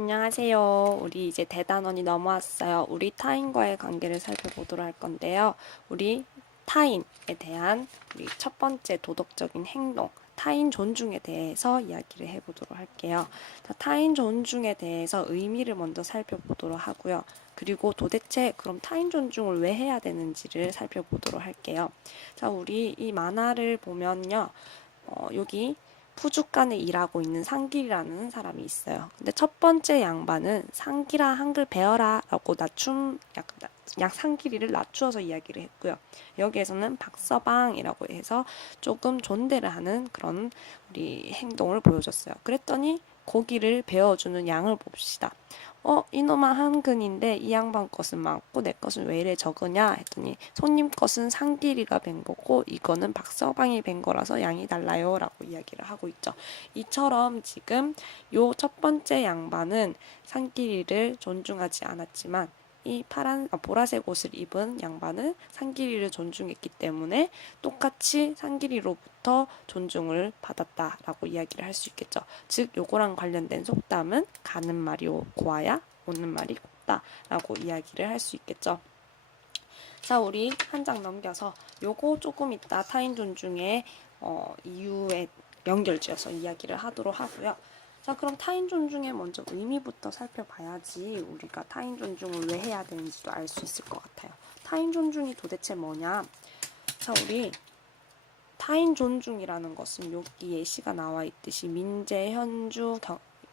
안녕하세요. 우리 이제 대단원이 넘어왔어요. 우리 타인과의 관계를 살펴보도록 할 건데요. 우리 타인에 대한 우리 첫 번째 도덕적인 행동, 타인 존중에 대해서 이야기를 해보도록 할게요. 자, 타인 존중에 대해서 의미를 먼저 살펴보도록 하고요. 그리고 도대체 그럼 타인 존중을 왜 해야 되는지를 살펴보도록 할게요. 자, 우리 이 만화를 보면요. 여기 푸주간에 일하고 있는 상길이라는 사람이 있어요. 근데 첫 번째 양반은 상길아 한글 배워라 라고 약 상길이를 낮추어서 이야기를 했고요. 여기에서는 박서방이라고 해서 조금 존대를 하는 그런 우리 행동을 보여줬어요. 그랬더니 고기를 배워주는 양을 봅시다. 이놈아 한근인데 이 양반 것은 많고 내 것은 왜 이래 적으냐 했더니 손님 것은 상길이가 벤 거고 이거는 박서방이 벤 거라서 양이 달라요 라고 이야기를 하고 있죠. 이처럼 지금 요 첫 번째 양반은 상길이를 존중하지 않았지만 이 보라색 옷을 입은 양반은 상길이를 존중했기 때문에 똑같이 상길이로부터 존중을 받았다라고 이야기를 할 수 있겠죠. 즉 요거랑 관련된 속담은 가는 말이 고와야 오는 말이 곱다라고 이야기를 할 수 있겠죠. 자, 우리 한 장 넘겨서 요거 조금 이따 타인 존중의 이유에 연결지어서 이야기를 하도록 하고요. 자, 그럼 타인 존중의 먼저 의미부터 살펴봐야지 우리가 타인 존중을 왜 해야 되는지도 알 수 있을 것 같아요. 타인 존중이 도대체 뭐냐? 자, 우리 타인 존중이라는 것은 여기 예시가 나와 있듯이 민재, 현주,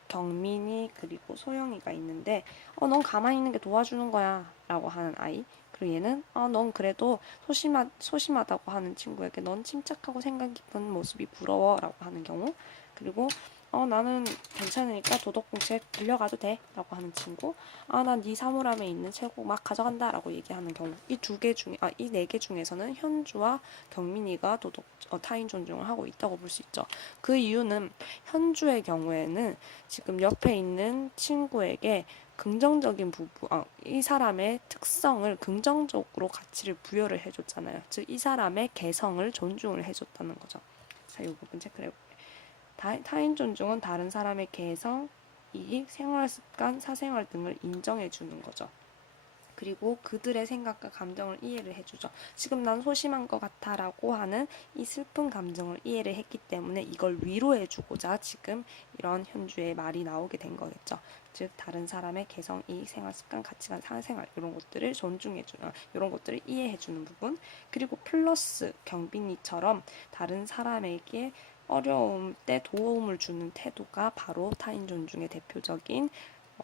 경민이 그리고 소영이가 있는데 넌 가만히 있는 게 도와주는 거야 라고 하는 아이, 그리고 얘는 넌 그래도 소심하다고 하는 친구에게 넌 침착하고 생각 깊은 모습이 부러워 라고 하는 경우, 그리고 나는 괜찮으니까 도덕공책 빌려가도 돼 라고 하는 친구, 난 네 사물함에 있는 책꼭 막 가져간다 라고 얘기하는 경우, 이 네 개 중에서는 현주와 경민이가 타인 존중을 하고 있다고 볼 수 있죠. 그 이유는 현주의 경우에는 지금 옆에 있는 친구에게 긍정적인 이 사람의 특성을 긍정적으로 가치를 부여를 해줬잖아요. 즉, 이 사람의 개성을 존중을 해줬다는 거죠. 자, 이 부분 체크해 볼게요. 타인 존중은 다른 사람의 개성, 이익, 생활 습관, 사생활 등을 인정해 주는 거죠. 그리고 그들의 생각과 감정을 이해를 해주죠. 지금 난 소심한 것 같아 라고 하는 이 슬픈 감정을 이해를 했기 때문에 이걸 위로해주고자 지금 이런 현주의 말이 나오게 된 거겠죠. 즉 다른 사람의 개성, 이익, 생활 습관, 가치관, 사생활 이런 것들을 존중해주는, 이런 것들을 이해해주는 부분, 그리고 플러스 경빈이처럼 다른 사람에게 어려움 때 도움을 주는 태도가 바로 타인 존중의 대표적인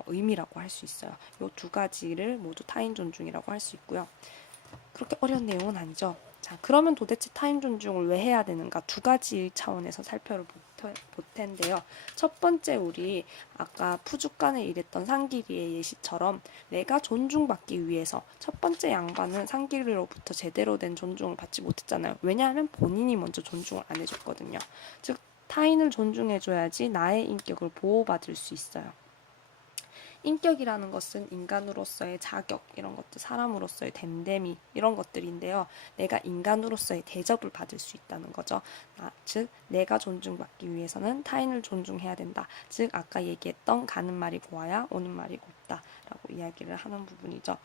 의미라고 할 수 있어요. 이 두 가지를 모두 타인 존중이라고 할 수 있고요. 그렇게 어려운 내용은 아니죠. 자, 그러면 도대체 타인 존중을 왜 해야 되는가? 두 가지 차원에서 살펴볼 텐데요. 첫 번째, 우리 아까 푸주간에 일했던 상길이의 예시처럼 내가 존중받기 위해서 첫 번째 양반은 상길이로부터 제대로 된 존중을 받지 못했잖아요. 왜냐하면 본인이 먼저 존중을 안 해줬거든요. 즉 타인을 존중해줘야지 나의 인격을 보호받을 수 있어요. 인격이라는 것은 인간으로서의 자격, 이런 것들, 사람으로서의 됨됨이, 이런 것들인데요. 내가 인간으로서의 대접을 받을 수 있다는 거죠. 즉 내가 존중받기 위해서는 타인을 존중해야 된다. 즉 아까 얘기했던 가는 말이 고와야 오는 말이 곱다 라고 이야기를 하는 부분이죠.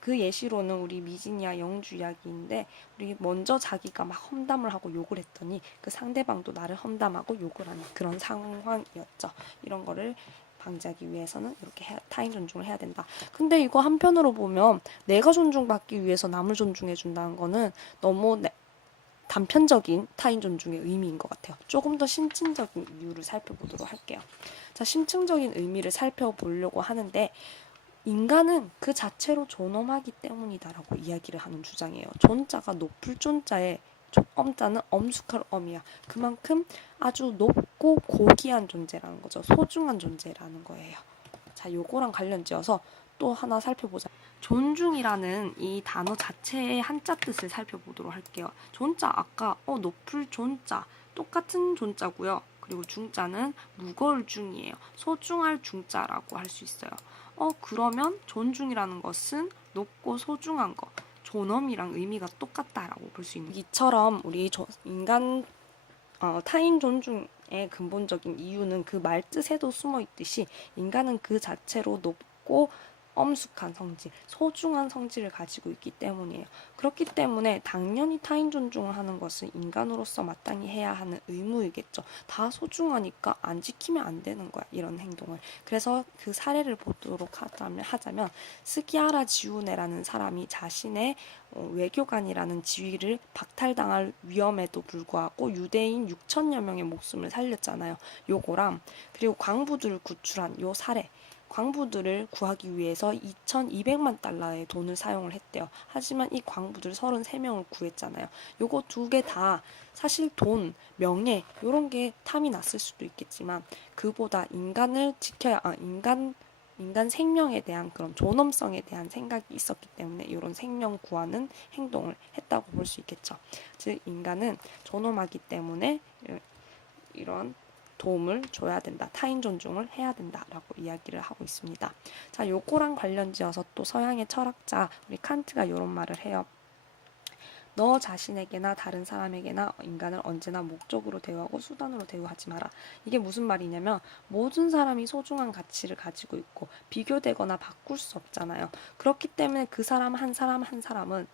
그 예시로는 우리 미진이와 영주 이야기인데, 우리 먼저 자기가 막 험담을 하고 욕을 했더니 그 상대방도 나를 험담하고 욕을 하는 그런 상황이었죠. 이런 거를 방지하기 위해서는 이렇게 타인 존중을 해야 된다. 근데 이거 한편으로 보면 내가 존중받기 위해서 남을 존중해 준다는 거는 너무 단편적인 타인 존중의 의미인 것 같아요. 조금 더 심층적인 이유를 살펴보도록 할게요. 자, 심층적인 의미를 살펴보려고 하는데, 인간은 그 자체로 존엄하기 때문이다라고 이야기를 하는 주장이에요. 존자가 높을 존자에 엄자는 엄숙할 엄이야. 그만큼 아주 높고 고귀한 존재라는 거죠. 소중한 존재라는 거예요. 자, 요거랑 관련지어서 또 하나 살펴보자. 존중이라는 이 단어 자체의 한자 뜻을 살펴보도록 할게요. 존자, 아까 높을 존자, 똑같은 존자고요. 그리고 중자는 무거울 중이에요. 소중할 중자라고 할 수 있어요. 그러면 존중이라는 것은 높고 소중한 거, 존엄이랑 의미가 똑같다라고 볼 수 있는. 이처럼 우리 인간 타인 존중의 근본적인 이유는 그 말 뜻에도 숨어 있듯이 인간은 그 자체로 높고 엄숙한 성질, 소중한 성질을 가지고 있기 때문이에요. 그렇기 때문에 당연히 타인 존중을 하는 것은 인간으로서 마땅히 해야 하는 의무이겠죠. 다 소중하니까 안 지키면 안 되는 거야, 이런 행동을. 그래서 그 사례를 보도록 하자면 스기하라 지우네라는 사람이 자신의 외교관이라는 지위를 박탈당할 위험에도 불구하고 유대인 6천여 명의 목숨을 살렸잖아요. 요거랑 그리고 광부들을 구출한 요 사례, 광부들을 구하기 위해서 2,200만 달러의 돈을 사용을 했대요. 하지만 이 광부들 33명을 구했잖아요. 요거 두 개 다 사실 돈, 명예 요런 게 탐이 났을 수도 있겠지만 그보다 인간을 지켜야 인간 생명에 대한 그런 존엄성에 대한 생각이 있었기 때문에 이런 생명 구하는 행동을 했다고 볼 수 있겠죠. 즉 인간은 존엄하기 때문에 이런 도움을 줘야 된다. 타인 존중을 해야 된다라고 이야기를 하고 있습니다. 자, 요거랑 관련지어서 또 서양의 철학자 우리 칸트가 이런 말을 해요. 너 자신에게나 다른 사람에게나 인간을 언제나 목적으로 대우하고 수단으로 대우하지 마라. 이게 무슨 말이냐면 모든 사람이 소중한 가치를 가지고 있고 비교되거나 바꿀 수 없잖아요. 그렇기 때문에 그 사람 한 사람은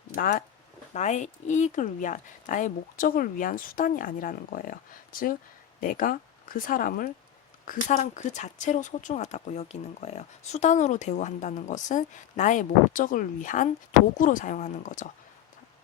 나의 이익을 위한, 나의 목적을 위한 수단이 아니라는 거예요. 즉, 내가 그 사람 그 자체로 소중하다고 여기는 거예요. 수단으로 대우한다는 것은 나의 목적을 위한 도구로 사용하는 거죠.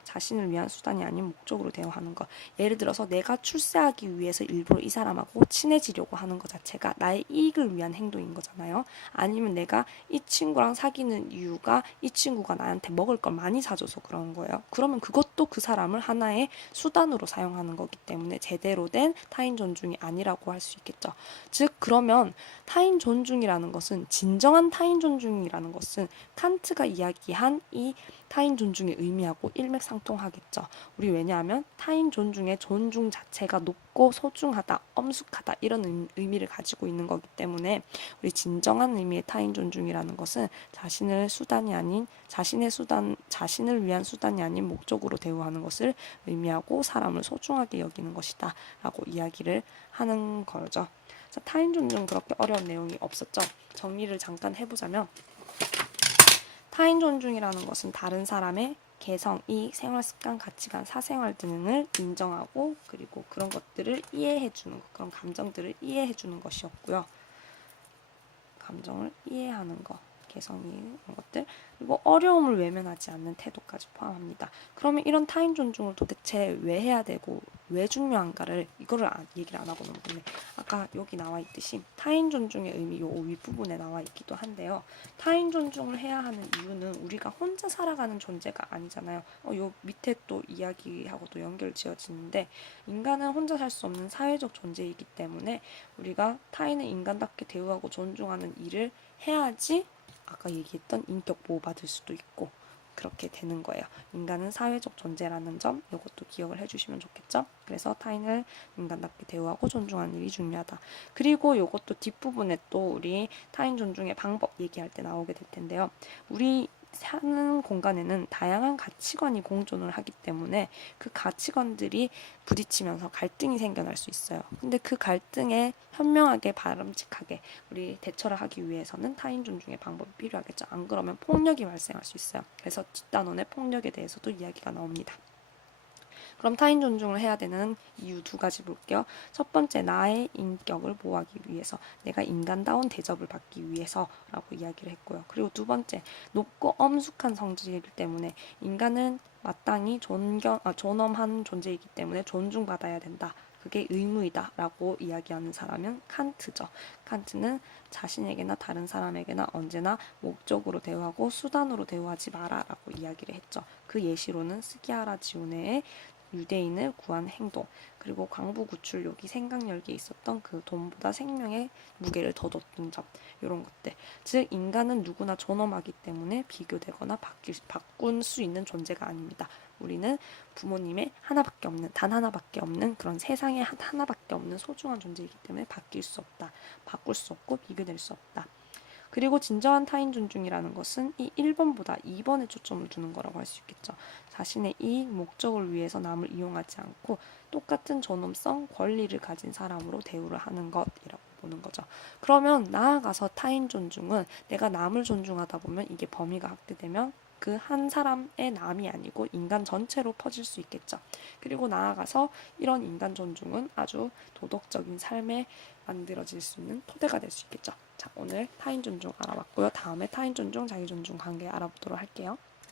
자신을 위한 수단이 아닌 목적으로 대우하는 것. 예를 들어서 내가 출세하기 위해서 일부러 이 사람하고 친해지려고 하는 것 자체가 나의 이익을 위한 행동인 거잖아요. 아니면 내가 이 친구랑 사귀는 이유가 이 친구가 나한테 먹을 걸 많이 사줘서 그런 거예요. 그러면 그것도 그 사람을 하나의 수단으로 사용하는 거기 때문에 제대로 된 타인 존중이 아니라고 할 수 있겠죠. 즉 그러면 타인 존중이라는 것은 진정한 타인 존중이라는 것은 칸트가 이야기한 이 타인 존중의 의미하고 일맥상통하겠죠. 우리 왜냐하면 타인 존중의 존중 자체가 높고 소중하다, 엄숙하다 이런 의미를 가지고 있는 거기 때문에 우리 진정한 의미의 타인 존중이라는 것은 자신을 수단이 아닌 자신을 위한 수단이 아닌 목적으로 대우하는 것을 의미하고 사람을 소중하게 여기는 것이다 라고 이야기를 하는 거죠. 자, 타인 존중 그렇게 어려운 내용이 없었죠. 정리를 잠깐 해보자면 타인 존중이라는 것은 다른 사람의 개성, 이익, 생활 습관, 가치관, 사생활 등을 인정하고 그리고 그런 것들을 이해해주는 것, 그런 감정들을 이해해주는 것이었고요. 감정을 이해하는 것, 개성이 이런 것들 그리고 어려움을 외면하지 않는 태도까지 포함합니다. 그러면 이런 타인 존중을 도대체 왜 해야 되고 왜 중요한가를 이거를 얘기를 안 하고 넘기네. 아까 여기 나와 있듯이 타인 존중의 의미 요 윗부분에 나와 있기도 한데요. 타인 존중을 해야 하는 이유는 우리가 혼자 살아가는 존재가 아니잖아요. 요 밑에 또 이야기하고도 연결 지어지는데 인간은 혼자 살 수 없는 사회적 존재이기 때문에 우리가 타인을 인간답게 대우하고 존중하는 일을 해야지 아까 얘기했던 인격 보호받을 수도 있고 그렇게 되는 거예요. 인간은 사회적 존재라는 점 이것도 기억을 해주시면 좋겠죠. 그래서 타인을 인간답게 대우하고 존중하는 일이 중요하다. 그리고 이것도 뒷부분에 또 우리 타인 존중의 방법 얘기할 때 나오게 될 텐데요. 우리 사는 공간에는 다양한 가치관이 공존을 하기 때문에 그 가치관들이 부딪히면서 갈등이 생겨날 수 있어요. 근데 그 갈등에 현명하게 바람직하게 우리 대처를 하기 위해서는 타인 존중의 방법이 필요하겠죠. 안 그러면 폭력이 발생할 수 있어요. 그래서 뒷단원의 폭력에 대해서도 이야기가 나옵니다. 그럼 타인 존중을 해야 되는 이유 두 가지 볼게요. 첫 번째, 나의 인격을 보호하기 위해서, 내가 인간다운 대접을 받기 위해서라고 이야기를 했고요. 그리고 두 번째, 높고 엄숙한 성질이기 때문에 인간은 마땅히 존엄한 존재이기 때문에 존중받아야 된다. 그게 의무이다 라고 이야기하는 사람은 칸트죠. 칸트는 자신에게나 다른 사람에게나 언제나 목적으로 대우하고 수단으로 대우하지 마라 라고 이야기를 했죠. 그 예시로는 스기하라 지오네의 유대인을 구한 행동, 그리고 광부 구출력이 생각열기에 있었던 그 돈보다 생명의 무게를 더 뒀던 점, 이런 것들. 즉 인간은 누구나 존엄하기 때문에 비교되거나 바꿀 수 있는 존재가 아닙니다. 우리는 부모님의 단 하나밖에 없는 그런 세상에 하나밖에 없는 소중한 존재이기 때문에 바뀔 수 없다. 바꿀 수 없고 비교될 수 없다. 그리고 진정한 타인 존중이라는 것은 이 1번보다 2번에 초점을 두는 거라고 할 수 있겠죠. 자신의 이익, 목적을 위해서 남을 이용하지 않고 똑같은 존엄성, 권리를 가진 사람으로 대우를 하는 것이라고 보는 거죠. 그러면 나아가서 타인 존중은 내가 남을 존중하다 보면 이게 범위가 확대되면 그 한 사람의 남이 아니고 인간 전체로 퍼질 수 있겠죠. 그리고 나아가서 이런 인간 존중은 아주 도덕적인 삶에 만들어질 수 있는 토대가 될 수 있겠죠. 자, 오늘 타인 존중 알아봤고요. 다음에 타인 존중, 자기 존중 관계 알아보도록 할게요.